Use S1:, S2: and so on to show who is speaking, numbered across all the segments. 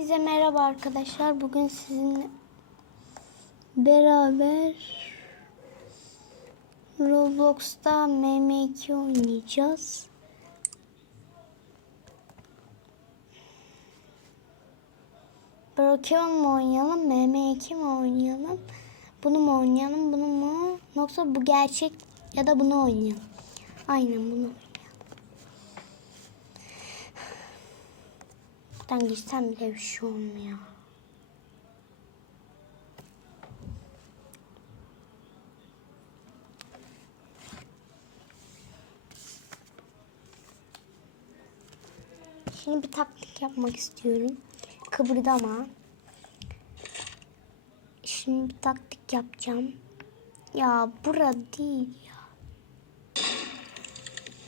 S1: Hepinize merhaba arkadaşlar. Bugün sizinle beraber Roblox'ta MM2 oynayacağız. Brokeon mu oynayalım, MM2 mi oynayalım? Bunu mu oynayalım, bunu mu? Yoksa bu gerçek ya da bunu oynayalım. Aynen bunu oynayalım. Buradan geçsem bile bir şey olmuyor. Şimdi bir taktik yapmak istiyorum. Kıpırdama. Şimdi bir taktik yapacağım. Ya bura değil.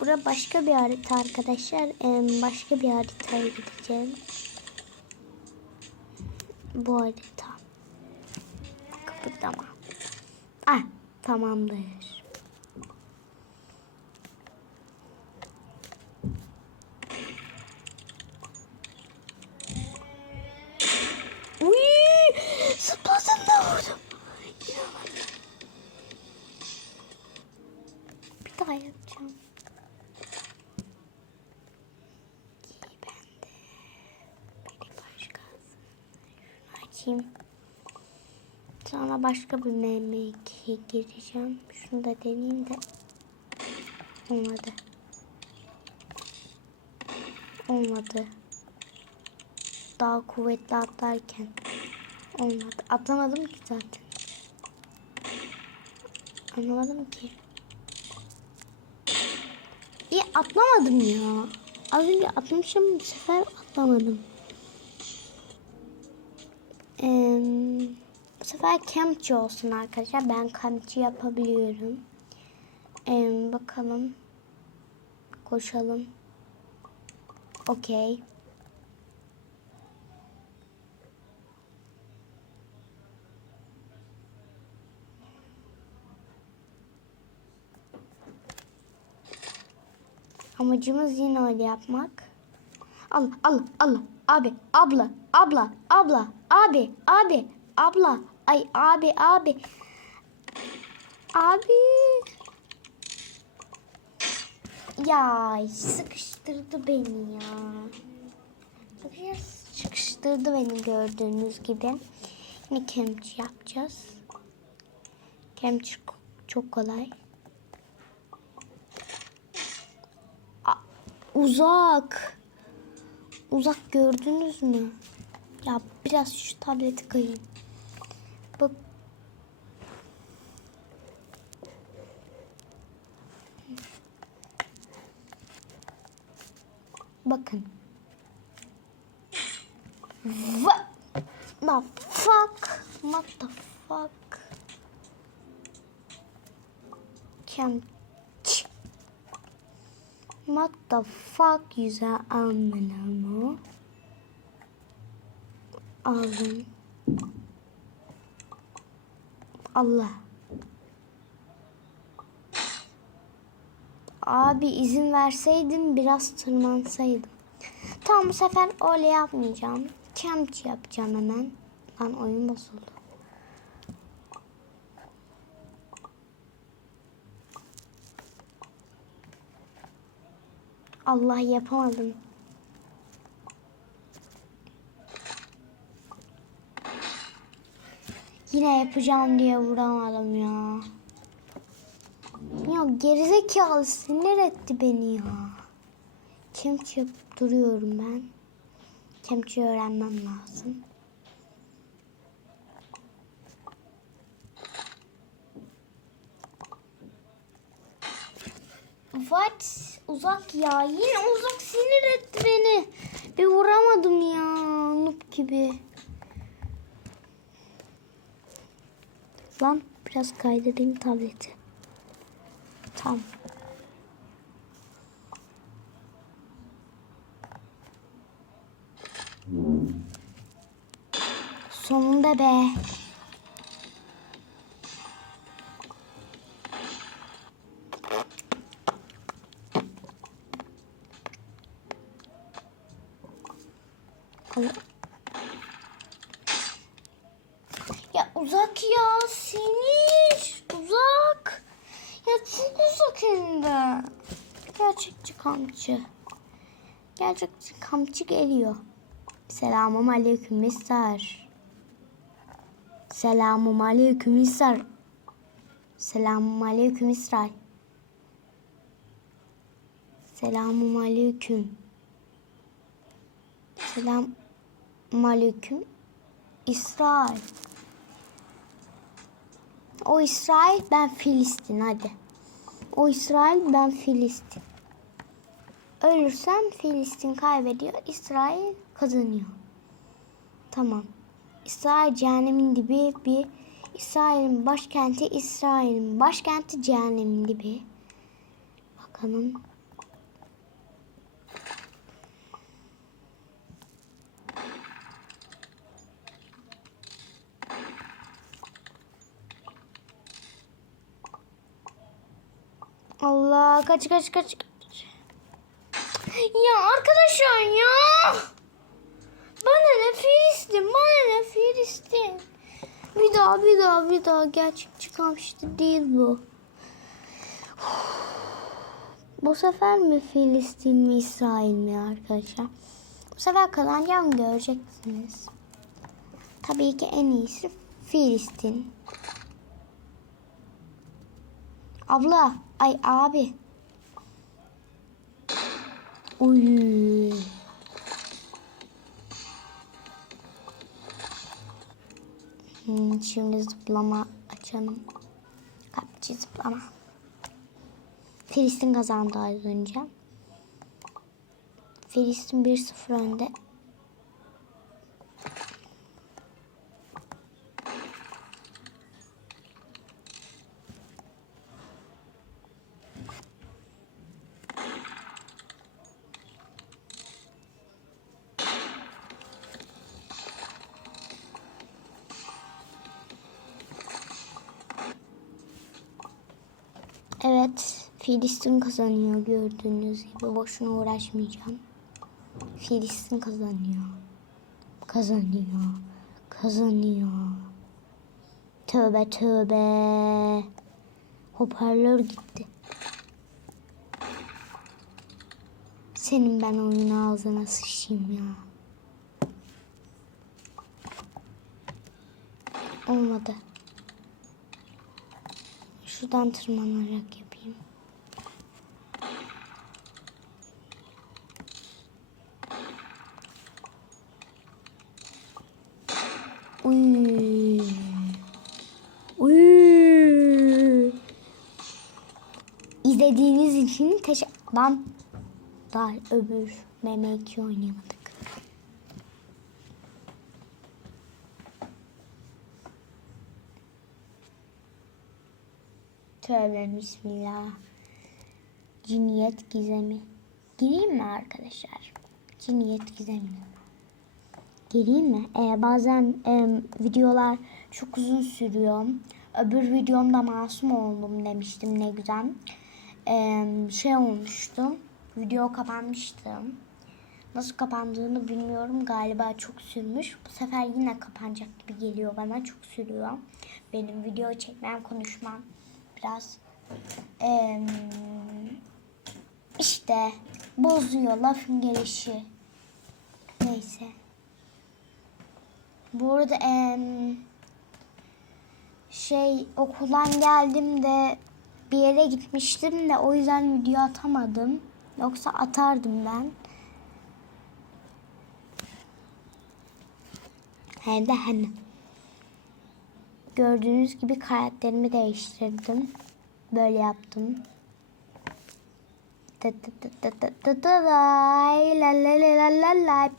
S1: Bura başka bir harita arkadaşlar. Başka bir haritaya gideceğim. Bu harita. Kıpırdama. Ah tamamdır. Uy, zıpladım da vurdum. İnanamıyorum. Bir daha yapacağım. İyi ben de. Biri başkası. Şunu açayım. Sonra başka bir MM2'ye gireceğim. Şunu da deneyeyim de. Olmadı. Olmadı. Daha kuvvetli atlarken. Olmadı. Atlamadım ki zaten. Anlamadım ki. İyi atlamadım ya. Az önce atmışım bu sefer atlamadım. Bu sefer campçı olsun arkadaşlar. Ben campçı yapabiliyorum. Ee, bakalım. Koşalım. Okey. Amacımız yine öyle yapmak. Al, al, al. Abi, abla, abla, abla, abi, abi, abla. Ay abi, abi. Abi. Ya sıkıştırdı beni ya. Sıkıştırdı, sıkıştırdı beni gördüğünüz gibi. Yine kemçi yapacağız. Kemçi çok kolay. Uzak. Uzak gördünüz mü? Ya biraz şu tableti kayayım. Bak. Bakın. What the fuck? What the fuck? Can't What the fuck yüze amınamı aldım. Allah. Abi izin verseydin biraz tırmansaydım. Tamam bu sefer öyle yapmayacağım. Campçı yapacağım hemen. Lan oyun bozuldu. Allah yapamadım. Yine yapacağım diye vuramadım ya. Ya gerizekalı sinir etti beni ya. Yapıp duruyorum ben. Kemçi öğrenmem lazım. What? Uzak ya. Yine uzak sinir etti beni. Bir vuramadım ya. Noob gibi. Lan biraz kaydedeyim tableti. Tamam. Sonunda be. Ya çok uzak hem de. Gerçekçi kamçı. Gerçekçi kamçı geliyor. Selamun aleyküm mister. Selamun aleyküm mister. Selamun aleyküm İsrail. Selamun aleyküm. Selamun aleyküm İsrail. O İsrail ben Filistin hadi. O İsrail ben Filistin. Ölürsem Filistin kaybediyor. İsrail kazanıyor. Tamam. İsrail cehennemin dibi bir İsrail'in başkenti İsrail'in başkenti cehennemin dibi. Bakalım. Allah kaç kaç kaç. Ya arkadaşlar ya. Bana ne Filistin bana ne Filistin. Bir daha bir daha bir daha gerçekçi kamçı değil bu. Bu sefer mi Filistin mi İsrail mi arkadaşlar? Bu sefer kazanacağım göreceksiniz. Tabii ki en iyisi Filistin. Abla, ay abi. Uy. Hmm, şimdi zıplama açalım. Kapçı zıplama. Filistin kazandı az önce. Filistin 1-0 önde. Evet, Filistin kazanıyor gördüğünüz gibi. Boşuna uğraşmayacağım. Filistin kazanıyor. Kazanıyor. Kazanıyor. Tövbe tövbe. Hoparlör gitti. Senin ben oyun ağzına sıçayım ya. Olmadı. Şuradan tırmanarak yapayım. Uy. Uy. İzlediğiniz için teşekkür... Lan daha öbür MMK oynayamadık. Tövbe bismillah. Ciniyet gizemi. Gireyim mi arkadaşlar? Ciniyet gizemi. Gireyim mi? Ee, bazen e, videolar çok uzun sürüyor. Öbür videomda masum oldum demiştim ne güzel. Ee, şey olmuştu. Video kapanmıştı. Nasıl kapandığını bilmiyorum. Galiba çok sürmüş. Bu sefer yine kapanacak gibi geliyor bana. Çok sürüyor. Benim video çekmem, konuşmam biraz eee, işte bozuyor lafın gelişi. Neyse. Bu arada eee, şey okuldan geldim de bir yere gitmiştim de o yüzden video atamadım. Yoksa atardım ben. Hem de hani. Gördüğünüz gibi karakterimi değiştirdim. Böyle yaptım.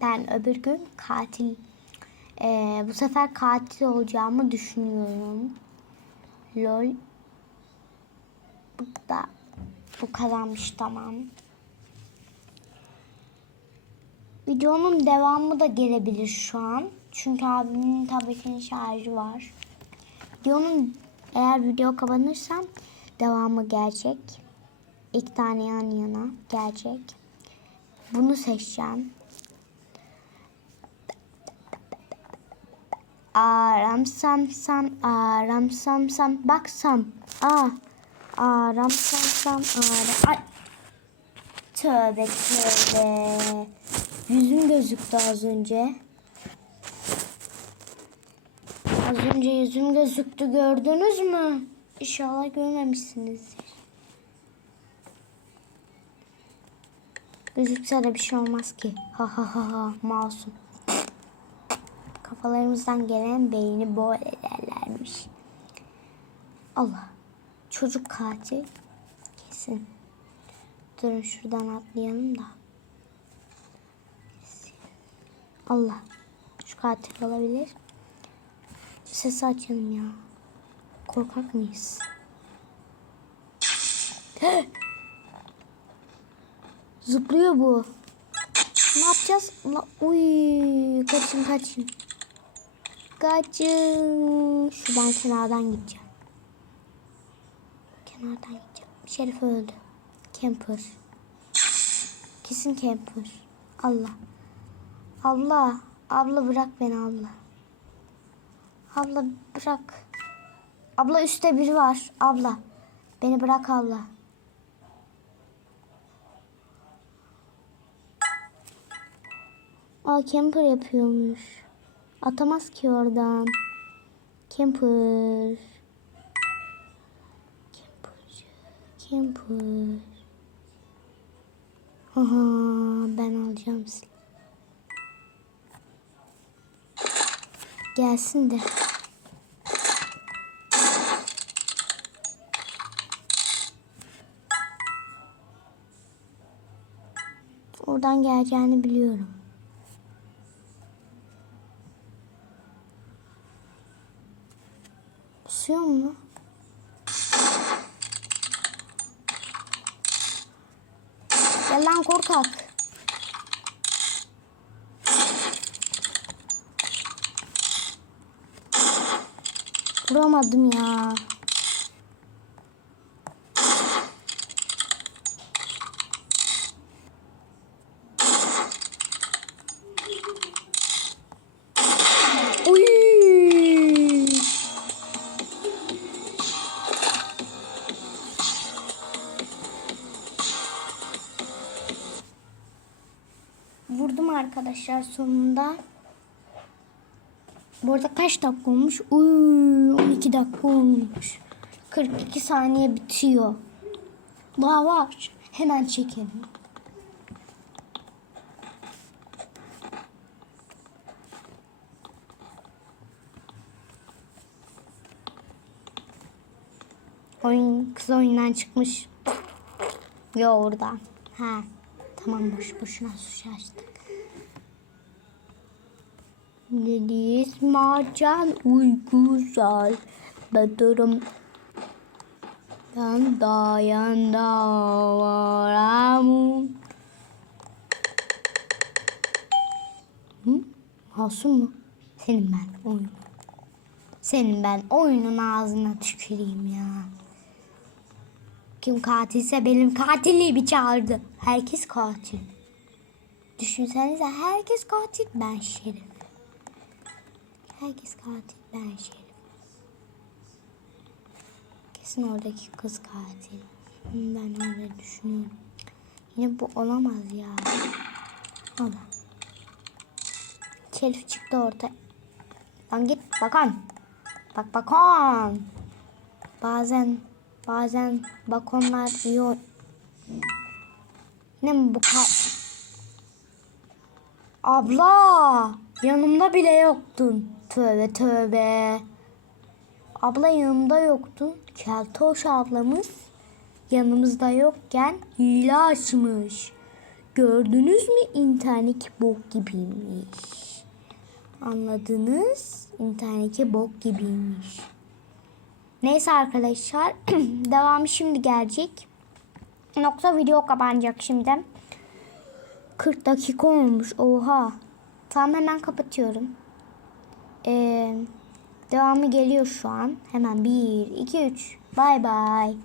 S1: Ben öbür gün katil ee, bu sefer katil olacağımı düşünüyorum. Lol. Da bu kazanmış tamam. Videonun devamı da gelebilir şu an. Çünkü abimin tabletinin şarjı var. Videonun eğer video kapanırsam devamı gelecek. İki tane yan yana gelecek. Bunu seçeceğim. Aram sam sam aram sam sam baksam. Aa. Aram sam sam aram. Ay. Tövbe tövbe. Yüzüm gözüktü az önce. Az önce yüzüm gözüktü gördünüz mü? İnşallah görmemişsinizdir. Gözükse de bir şey olmaz ki. Ha ha ha ha masum. Kafalarımızdan gelen beyni böyle derlermiş. Allah. Çocuk katil. Kesin. Durun şuradan atlayalım da. Allah. Şu katil olabilir. Sesi açalım ya. Korkak mıyız? Zıplıyor bu. Ne yapacağız? La, uy, kaçın kaçın. Kaçın. Şuradan kenardan gideceğim. Kenardan gideceğim. Şerif öldü. Camper. Kesin camper. Allah. Abla. Abla bırak beni abla. Abla bırak. Abla üstte biri var. Abla. Beni bırak abla. Aa camper yapıyormuş. Atamaz ki oradan. Camper. Camper. Aha, ben alacağım sizi. Gelsin de. Oradan geleceğini biliyorum. Pusuyor mu? Gel lan korkak. Vuramadım ya. Arkadaşlar sonunda. Bu arada kaç dakika olmuş? Uy, 12 dakika olmuş. 42 saniye bitiyor. Daha var. Hemen çekelim. Oyun kız oyundan çıkmış. Yo orada. Ha. Tamam boş boşuna suç açtık. Deniz macan uykusal Betürüm Ben dayanamaram Hı? Masum mu? Senin ben oyun. Senin ben oyunun ağzına tüküreyim ya. Kim katilse benim katilliğimi çağırdı. Herkes katil. Düşünsenize herkes katil ben şerif. Herkes katil ben şerif. Kesin oradaki kız katil. Ben öyle düşünüyorum. Yine bu olamaz ya. Allah. Şerif çıktı orta. Lan git bakan. Bak bakan. Bazen bazen bakonlar iyi ol- Yine bu Abla yanımda bile yoktun. Tövbe tövbe. Abla yanımda yoktun. Keltoş ablamız yanımızda yokken hile açmış. Gördünüz mü internet bok gibiymiş. Anladınız? İnterneti bok gibiymiş. Neyse arkadaşlar devamı şimdi gelecek. Nokta video kapanacak şimdi. 40 dakika olmuş. Oha. Tamam hemen kapatıyorum. Ee, devamı geliyor şu an. Hemen 1, 2, 3. Bay bay.